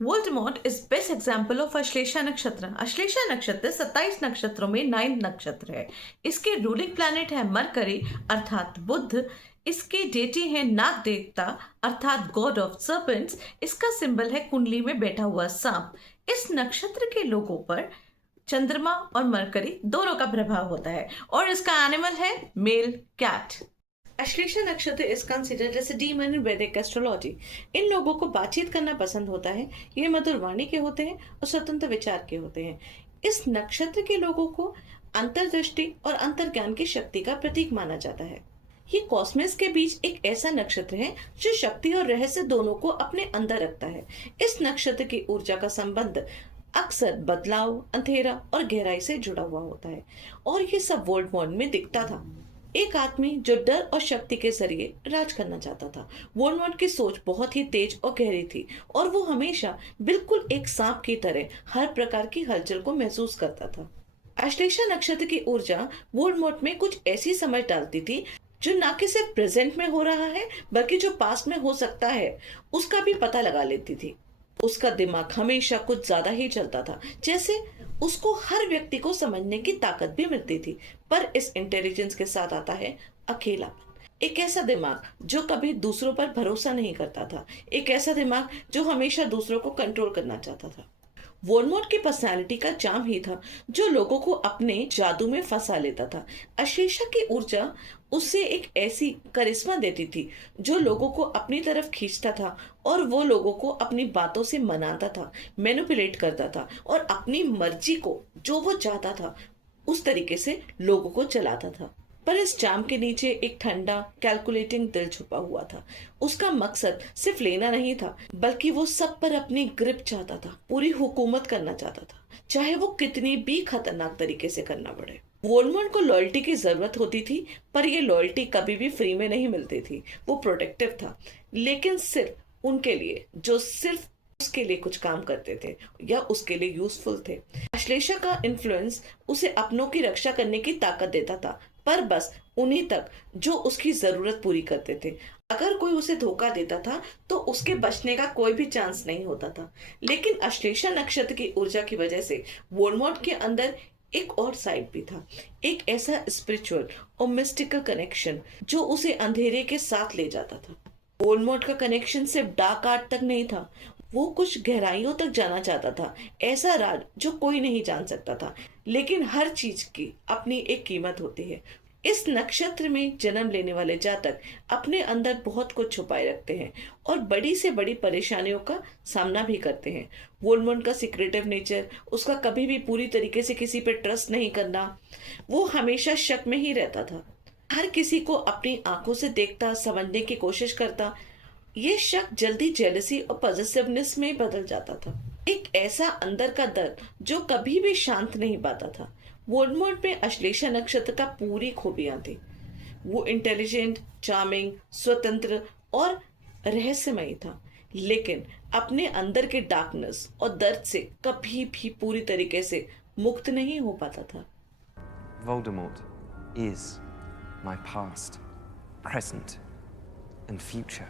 Voldemort is best example of Ashlesha नक्षत्र। अश्लेषा नक्षत्र 27 नक्षत्रों में 9th नक्षत्र है। इसके रूलिंग प्लैनेट है मरकरी अर्थात बुध। इसके डेटी है नाग देवता अर्थात गॉड ऑफ सर्पेंट्स। इसका सिंबल है कुंडली में बैठा हुआ सांप। इस नक्षत्र के लोगों पर चंद्रमा और मरकरी दोनों का प्रभाव होता है और इसका एनिमल है mail cat. Ashlesha nakshatra is considered as a demon in Vedic astrology. इन लोगों को बातचीत करना पसंद होता है। ये मधुर वाणी के होते हैं और स्वतंत्र विचार के होते हैं। इस नक्षत्र के लोगों को अंतर्दृष्टि और अंतर्ज्ञान की शक्ति का प्रतीक माना जाता है। ये कॉस्मस के बीच एक ऐसा नक्षत्र है जो शक्ति और रहस्य दोनों को अपने अंदर रखता है। इस नक्षत्र की ऊर्जा का संबंध अक्सर बदलाव, अंधेरा और गहराई से जुड़ा हुआ होता है और ये सब वोल्डेमॉर्ट में दिखता था। एक आदमी जो डर और शक्ति के जरिए राज करना चाहता था। वोल्डेमॉर्ट की सोच बहुत ही तेज और गहरी थी और वो हमेशा बिल्कुल एक सांप की तरह हर प्रकार की हलचल को महसूस करता था। अश्लेषा नक्षत्र की ऊर्जा वोल्डेमॉर्ट में कुछ ऐसी समझ डालती थी जो ना कि सिर्फ प्रेजेंट में हो रहा है बल्कि जो पास्ट में हो सकता है उसका भी पता लगा लेती थी। उसका दिमाग हमेशा कुछ ज्यादा ही चलता था, जैसे उसको हर व्यक्ति को समझने की ताकत भी मिलती थी। पर इस इंटेलिजेंस के साथ आता है अकेलापन। एक ऐसा दिमाग जो कभी दूसरों पर भरोसा नहीं करता था। एक ऐसा दिमाग जो हमेशा दूसरों को कंट्रोल करना चाहता था। वोल्डेमॉर्ट की पर्सनालिटी का चार्म ही था जो लोगों को अपने जादू में फंसा लेता था। अश्लेषा की ऊर्जा उसे एक ऐसी करिश्मा देती थी जो लोगों को अपनी तरफ खींचता था और वो लोगों को अपनी बातों से मनाता था, मैनिपुलेट करता था और अपनी मर्जी को जो वो चाहता था उस तरीके से लोगों को चलाता था। पर इस चाम के नीचे एक ठंडा कैलकुलेटिंग दिल छुपा हुआ था। उसका मकसद सिर्फ लेना नहीं था बल्कि वो सब पर अपनी ग्रिप चाहता था, पूरी हुकूमत करना चाहता था, चाहे वो कितनी भी खतरनाक तरीके से करना पड़े। वोल्डेमॉर्ट को लॉयल्टी की जरूरत होती थी पर ये लॉयल्टी कभी भी फ्री में नहीं मिलती थी। वो प्रोटेक्टिव था लेकिन सिर्फ उनके लिए जो सिर्फ उसके लिए कुछ काम करते थे या उसके लिए यूजफुल थे। अश्लेषा का इन्फ्लुएंस उसे अपनों की रक्षा करने की ताकत देता था, पर बस उन्हीं तक जो उसकी जरूरत पूरी करते थे। अगर कोई उसे धोखा देता था तो उसके बचने का कोई भी चांस नहीं होता था। लेकिन अश्लेषा नक्षत्र की ऊर्जा की वजह से वोल्डेमॉर्ट के अंदर एक और साइड भी था, एक ऐसा स्पिरिचुअल और मिस्टिकल कनेक्शन जो उसे अंधेरे के साथ ले जाता था। वोल्डेमॉर्ट का कनेक्शन सिर्फ डार्क आर्ट तक नहीं था, वो कुछ गहराइयों तक जाना चाहता था। ऐसा राज जो कोई नहीं जान सकता था। लेकिन हर चीज की अपनी एक कीमत होती है। इस नक्षत्र में जन्म लेने वाले जातक अपने अंदर बहुत कुछ छुपाए रखते हैं और बड़ी से बड़ी परेशानियों का सामना भी करते हैं। वोल्डेमॉर्ट का सीक्रेटिव नेचर, उसका कभी भी पूरी तरीके से किसी पे ट्रस्ट नहीं करना, वो हमेशा शक में ही रहता था। हर किसी को अपनी आंखों से देखता, समझने की कोशिश करता। ये शक जल्दी जेलसी और पॉजिटिवनेस में बदल जाता था। एक ऐसा अंदर का दर्द जो कभी भी शांत नहीं पाता था। वोल्डेमॉर्ट में अश्लेषा नक्षत्र का पूरी खूबियां थी। वो इंटेलिजेंट, चार्मिंग, स्वतंत्र और रहस्यमयी था, लेकिन अपने अंदर के डार्कनेस और दर्द से कभी भी पूरी तरीके से मुक्त नहीं हो पाता था। Voldemort is my past, present, and future.